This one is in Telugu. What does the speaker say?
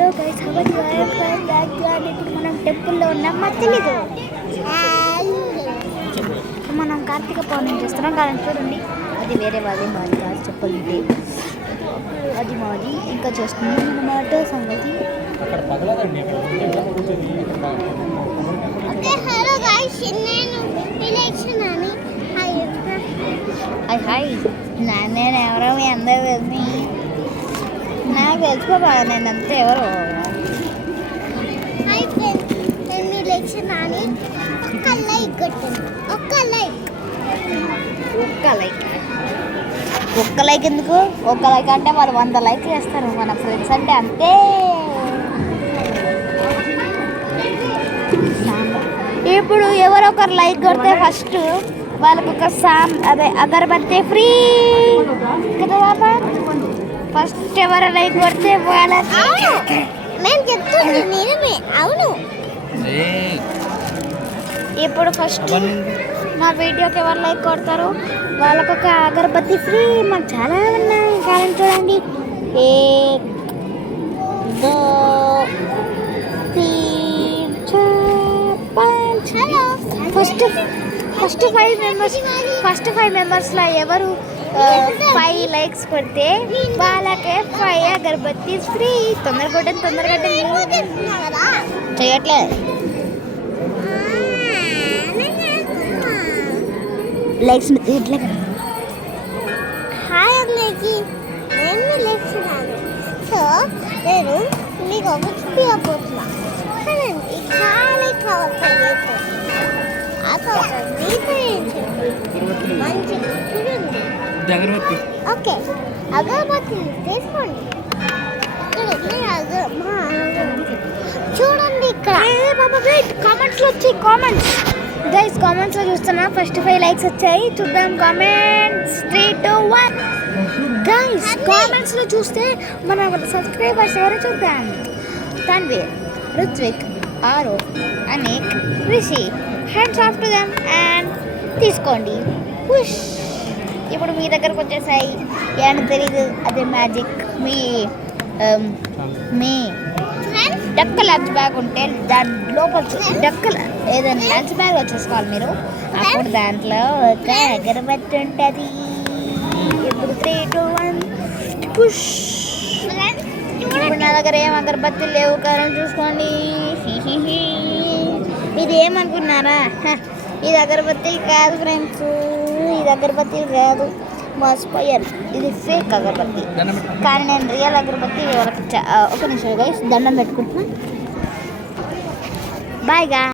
హలో గైస్ ఇప్పుడు మనం టెంపుల్లో ఉన్నాం మా తెలీదు మనం కార్తీక పౌర్ణమి చేస్తున్నాం కానీ చూడండి అది వేరే వాళ్ళే మాది కాదు చెప్పాలంటే అది మాది ఇంకా చేస్తున్నాం అన్నమాట సంగతి. హాయ్ నేను ఎవరో మీ అందరూ తెలిసి నాకు తెలిసిపోబా నేను అంతే ఎవరు ఒక్క లైక్ ఎందుకు ఒక్క లైక్ అంటే వాళ్ళు 100 లైక్ చేస్తారు మన ఫ్రెండ్స్ అంటే అంతే. ఇప్పుడు ఎవరొకరు లైక్ కొడితే ఫస్ట్ వాళ్ళకు ఒక అదే అగరబత్తి ఫ్రీ కదా బాబా. ఫస్ట్ ఎవరు లైక్ కొడితే వాళ్ళకి మేము చెప్తున్నాం అవును. ఇప్పుడు ఫస్ట్ మా వీడియోకి ఎవరు లైక్ కొడతారు వాళ్ళకు ఒక అగరబత్తి ఫ్రీ. మాకు చాలా ఉన్నాయి కానీ చూడండి ఫస్ట్ 5 మెంబర్స్లో ఎవరు 5 లైక్స్ కొడితే వాళ్ళకే 5 అగరబత్తి ఫ్రీ. తొందరగా చేయట్లేదు లైక్స్ ఇట్లా. హాయ్ అందరికి నేను లైక్స్ రాను సో నేను మీకు ఒక చూపించబోతున్నా చాలా కావాలి మంచి చూడండి. ఓకే అగరబత్తి తీసుకోండి చూడండి ఇక్కడ కామెంట్స్లో వచ్చి కామెంట్స్ గైస్ కామెంట్స్లో చూస్తున్నా ఫస్ట్ 5 లైక్స్ వచ్చాయి చూద్దాం. కామెంట్స్ 3, 2, 1 గైస్ కామెంట్స్లో చూస్తే మన సబ్స్క్రైబర్స్ ఎవరో చూద్దాం. Tanvir, Ruthvik, Aaro, Anek, Rishi. Hands off to them and తీసుకోండి. పుష్. ఇప్పుడు మీ దగ్గరకు వచ్చేసాయి ఏమన్నా తెలీదు అదే మ్యాజిక్. మీ డక్క లంచ్ బ్యాగ్ ఉంటే దాని లోపల డక్కల ఏదైనా లంచ్ బ్యాగ్ వచ్చేసుకోవాలి మీరు. అప్పుడు దాంట్లో ఒక అగరబత్తి ఉంటుంది. ఇప్పుడు 3, 2, 1 పుష్. ఇప్పుడు నా దగ్గర ఏం అగరబత్తి లేవు కానీ చూసుకోండి. ఇది ఏమనుకున్నారా ఇది అగరబత్తి కాదు ఫ్రెండ్స్, ఇది అగరబత్తి కాదు మర్చిపోయారు. ఇది ఫేక్ అగరబత్తి కానీ నేను రియల్ అగరబత్తి వాళ్ళకి ఒక నిమిషం గైస్ దండం పెట్టుకుంటున్నా. బాయ్ గా.